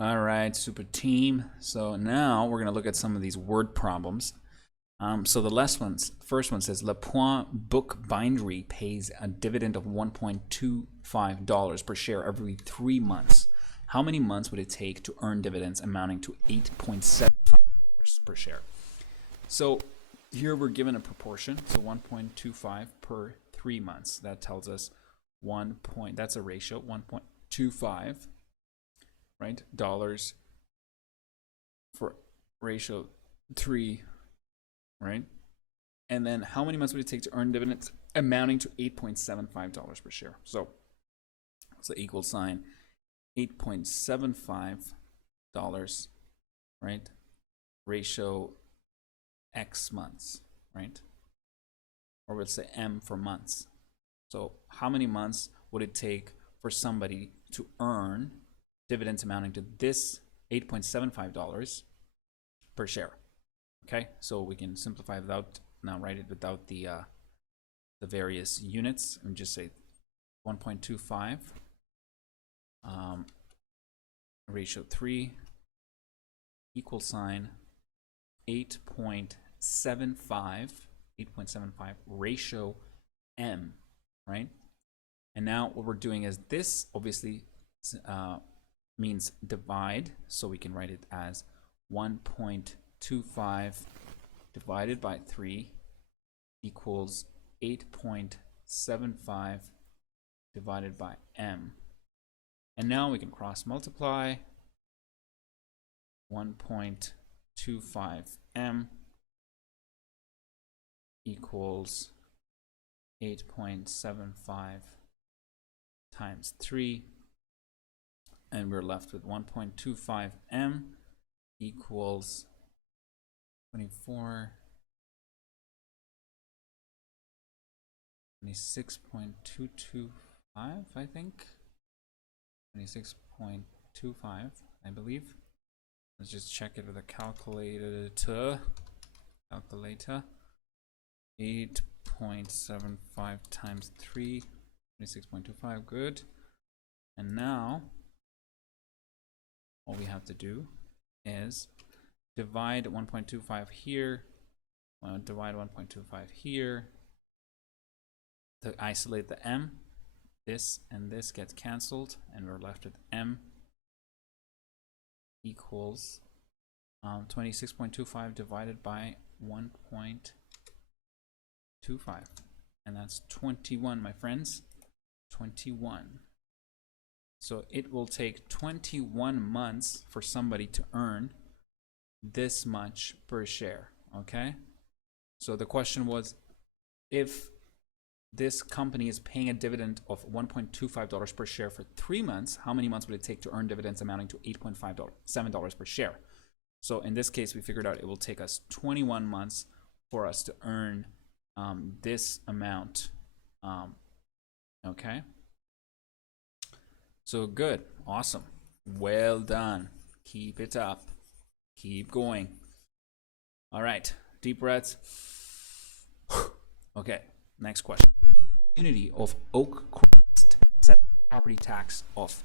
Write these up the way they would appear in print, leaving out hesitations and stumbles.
All right, super team. So now we're going to look at some of these word problems. So the first one says, Le Point Book Bindery pays a dividend of $1.25 per share every 3 months. How many months would it take to earn dividends amounting to $8.75 per share? So here we're given a proportion, so 1.25 per 3 months. That tells us that's a ratio, 1.25, right, dollars for ratio 3, right? And then how many months would it take to earn dividends amounting to $8.75 per share? So it's the equal sign, $8.75, right? Ratio X months, right? Or let's say M for months. So how many months would it take for somebody to earn dividends amounting to this $8.75 per share? Okay, so we can simplify without, now write it without the various units, and just say 1.25 ratio 3 equal sign 8.75 ratio M, right? And now what we're doing is this obviously means divide, so we can write it as 1.25 divided by 3 equals 8.75 divided by M. And now we can cross multiply. 1.25 M equals 8.75 times 3, and we're left with 1.25 M equals 26.225, I think. 26.25, I believe. Let's just check it with a calculator. 8.75 times 3, 26.25, good. And now all we have to do is divide 1.25 here, divide 1.25 here, to isolate the M. This and this gets cancelled, and we're left with M equals 26.25 divided by 1.25, and that's 21, my friends. 21. So it will take 21 months for somebody to earn this much per share. Okay, so the question was, if this company is paying a dividend of $1.25 per share for 3 months, how many months would it take to earn dividends amounting to $8.57 per share? So in this case, we figured out it will take us 21 months for us to earn this amount. Okay, so good, awesome, well done, keep it up, keep going. All right, deep breaths. Okay, next question. Community of Oak Crest set property tax of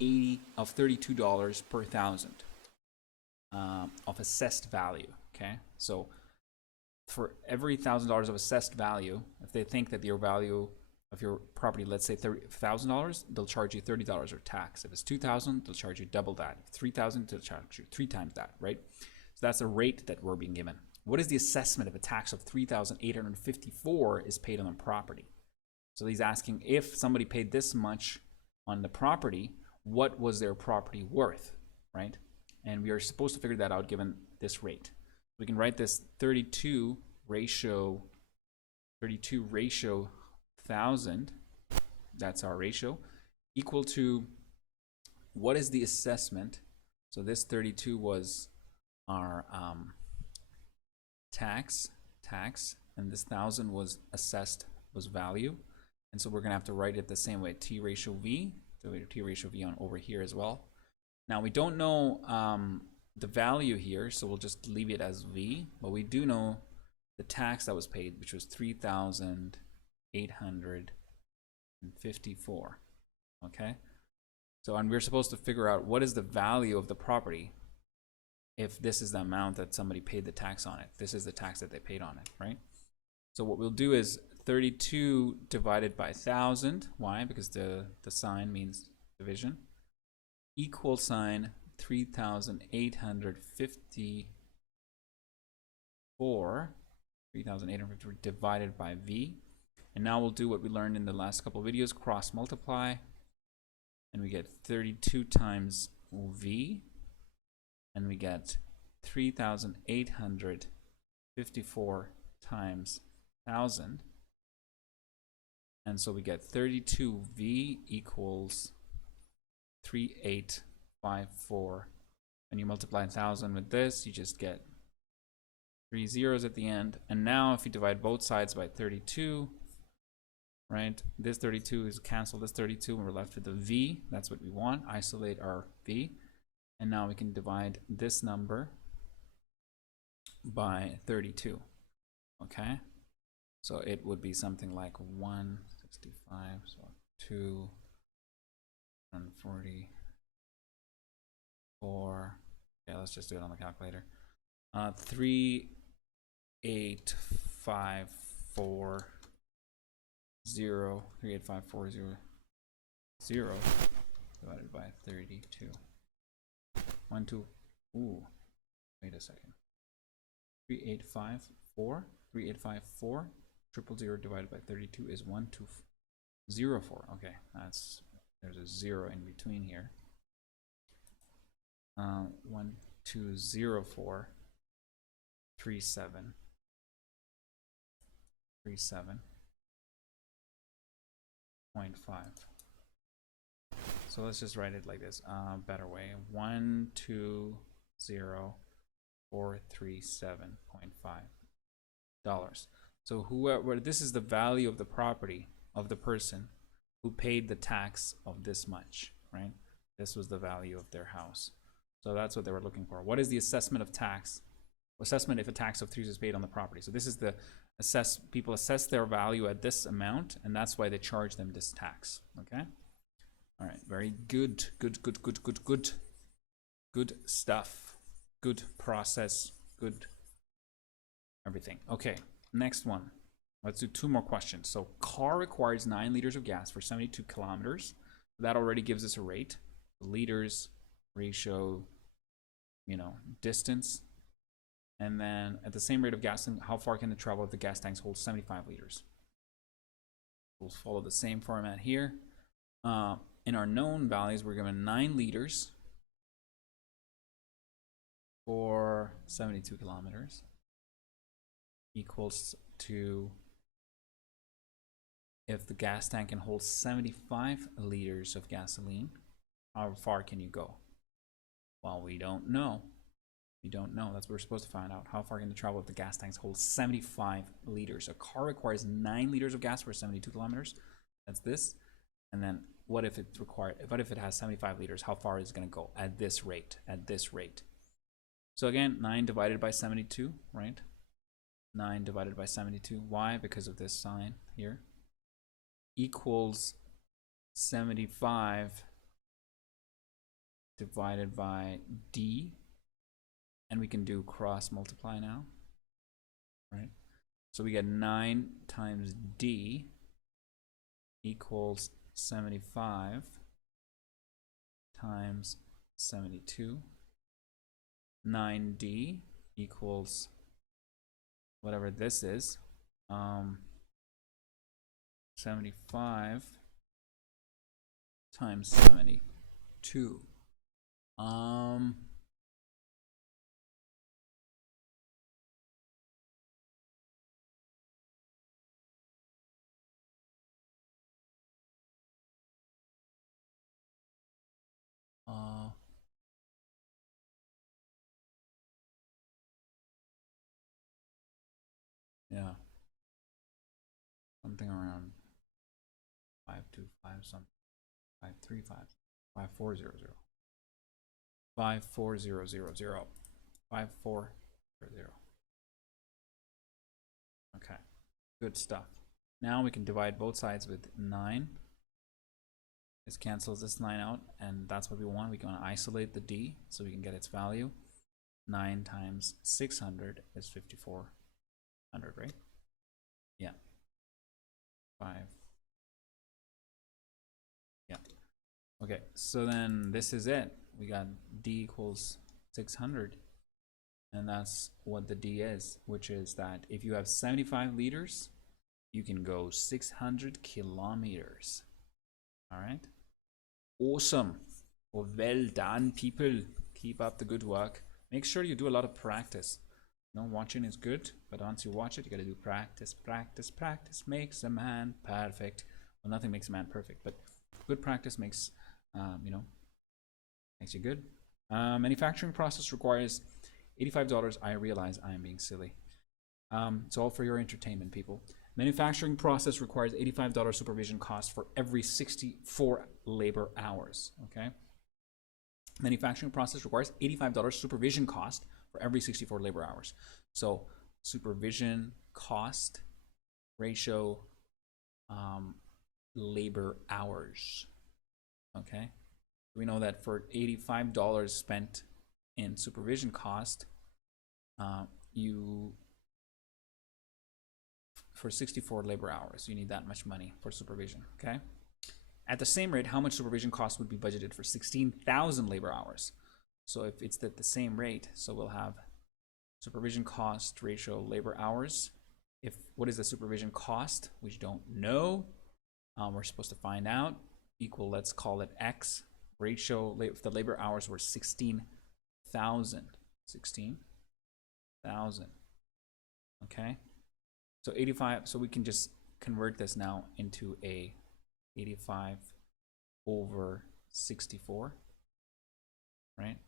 $32 per thousand of assessed value. Okay, so for every $1,000 of assessed value, if they think that your value of your property, let's say $1,000, they'll charge you $30 of tax. If it's $2,000, they'll charge you double that. If $3,000, they'll charge you 3 times that, right? So that's a rate that we're being given. What is the assessment if a tax of $3,854 is paid on a property? So he's asking, if somebody paid this much on the property, what was their property worth, right? And we are supposed to figure that out given this rate. We can write this 32 ratio 1,000, that's our ratio, equal to, what is the assessment? So this 32 was our tax, and this 1,000 was assessed, was value. And so we're going to have to write it the same way, T ratio V, so we have T ratio V on over here as well. Now we don't know the value here, so we'll just leave it as V, but we do know the tax that was paid, which was $3,854. Okay, So, and we're supposed to figure out what is the value of the property if this is the amount that somebody paid the tax on it. This is the tax that they paid on it, right? So what we'll do is 32 divided by 1,000. Why? Because the sign means division. Equal sign 3,854. 3,854 divided by V. And now we'll do what we learned in the last couple of videos, cross multiply. And we get 32 times V. And we get 3,854 times 1,000. And so we get 32V equals 3,854. And you multiply 1,000 with this, you just get 3 zeros at the end. And now if you divide both sides by 32, right, this 32 is canceled, this 32, and we're left with the V. That's what we want. Isolate our V. And now we can divide this number by 32. Okay? So it would be something like 165, so 244. Okay, let's just do it on the calculator. 38540 divided by 32. 1, 2. Ooh, wait a second. 3,854. 3,854. 000 divided by 32 is 1204. Okay, there's a 0 in between here. 1204. 37. 37.5. So let's just write it like this. Better way. 120,437.5 dollars. So whoever, this is the value of the property of the person who paid the tax of this much, right? This was the value of their house. So that's what they were looking for. What is the assessment of tax? Assessment if a tax of 3 is paid on the property. So this is the people assess their value at this amount, and that's why they charge them this tax. Okay. All right. Very good. Good stuff. Good process. Good everything. Okay. Next one. Let's do 2 more questions. So car requires 9 liters of gas for 72 kilometers. That already gives us a rate. Liters, ratio, distance. And then at the same rate of gasoline, how far can it travel if the gas tanks hold 75 liters? We'll follow the same format here. In our known values, we're given 9 liters for 72 kilometers equals to, if the gas tank can hold 75 liters of gasoline, how far can you go? Well, we don't know. We don't know. That's what we're supposed to find out. How far can it travel if the gas tanks hold 75 liters? A car requires 9 liters of gas for 72 kilometers. That's this. And then what if it has 75 liters? How far is it going to go at this rate? At this rate. So again, 9 divided by 72, right? 9 divided by 72. Why? Because of this sign here. Equals 75 divided by D. And we can do cross multiply now, right? So we get 9 times D equals 75 times 72. 9D equals whatever this is, 75 times 72. Yeah, something around 525 something, 535, 5400, 54000, 5400. Okay, good stuff. Now we can divide both sides with 9. This cancels this line out, and that's what we want. We can isolate the D so we can get its value. 9 times 600 is 5400, right? Yeah. 5. Yeah. Okay, so then this is it. We got D equals 600, and that's what the D is, which is that if you have 75 liters, you can go 600 kilometers. All right. Awesome. Well done, people. Keep up the good work. Make sure you do a lot of practice. You know, watching is good, but once you watch it, you got to do practice. Practice, practice makes a man perfect. Well, nothing makes a man perfect, but good practice makes, you know, makes you good. Manufacturing process requires $85. I realize I am being silly. It's all for your entertainment, people. Manufacturing process requires $85 supervision cost for every 64 labor hours. Okay. Manufacturing process requires $85 supervision cost for every 64 labor hours. So supervision cost ratio labor hours. Okay. We know that for $85 spent in supervision cost, for 64 labor hours, you need that much money for supervision. Okay. At the same rate, how much supervision cost would be budgeted for 16,000 labor hours? So if it's at the same rate, so we'll have supervision cost ratio labor hours. What is the supervision cost? We don't know. We're supposed to find out. Equal, let's call it X ratio. If the labor hours were 16,000. 16,000. Okay. So 85. So we can just convert this now into a 85 over 64, right?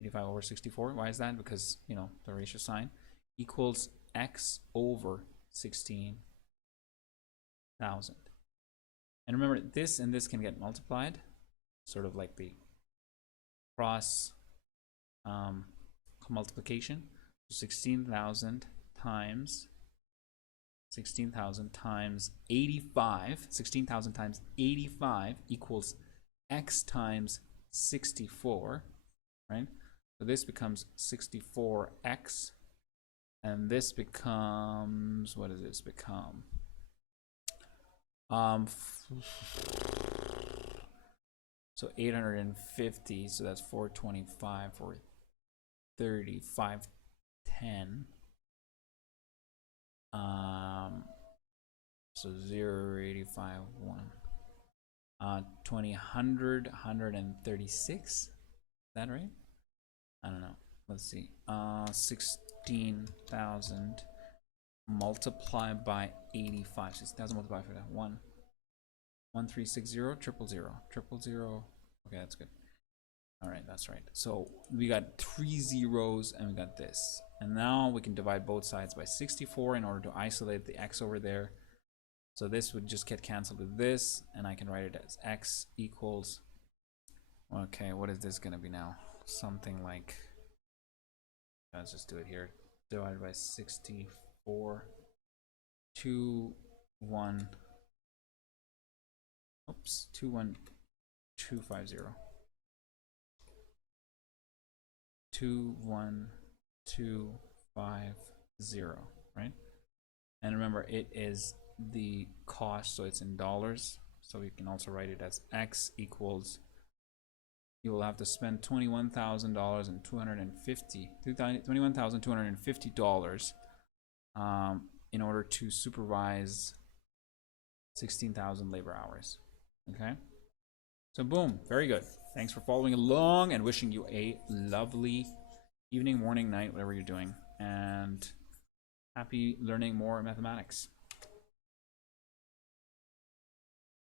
85 over 64. Why is that? Because, you know, the ratio sign equals X over 16,000. And remember, this and this can get multiplied, sort of like the cross multiplication. So 16,000 times 85, 16,000 times 85 equals X times 64, right? So this becomes 64X, and this becomes, what does this become? So 850, so that's 425, 430, 510. So 0, 85, 1, 20, 100, 136. Is that right? I don't know. Let's see. 16,000 multiplied by 85. 16,000 multiplied by 1. 1360, 000, 000. Okay, that's good. All right, that's right. So we got 3 zeros and we got this. And now we can divide both sides by 64 in order to isolate the X over there. So this would just get canceled with this, and I can write it as X equals, okay, what is this going to be now? Something like, let's just do it here. Divided by 64, 2, 1, oops, 21250. 21250, right? And remember, it is the cost, so it's in dollars. So we can also write it as X equals, you will have to spend $21,000 and $21,250 in order to supervise 16,000 labor hours. Okay. So boom, very good. Thanks for following along, and wishing you a lovely evening, morning, night, whatever you're doing, and happy learning more mathematics.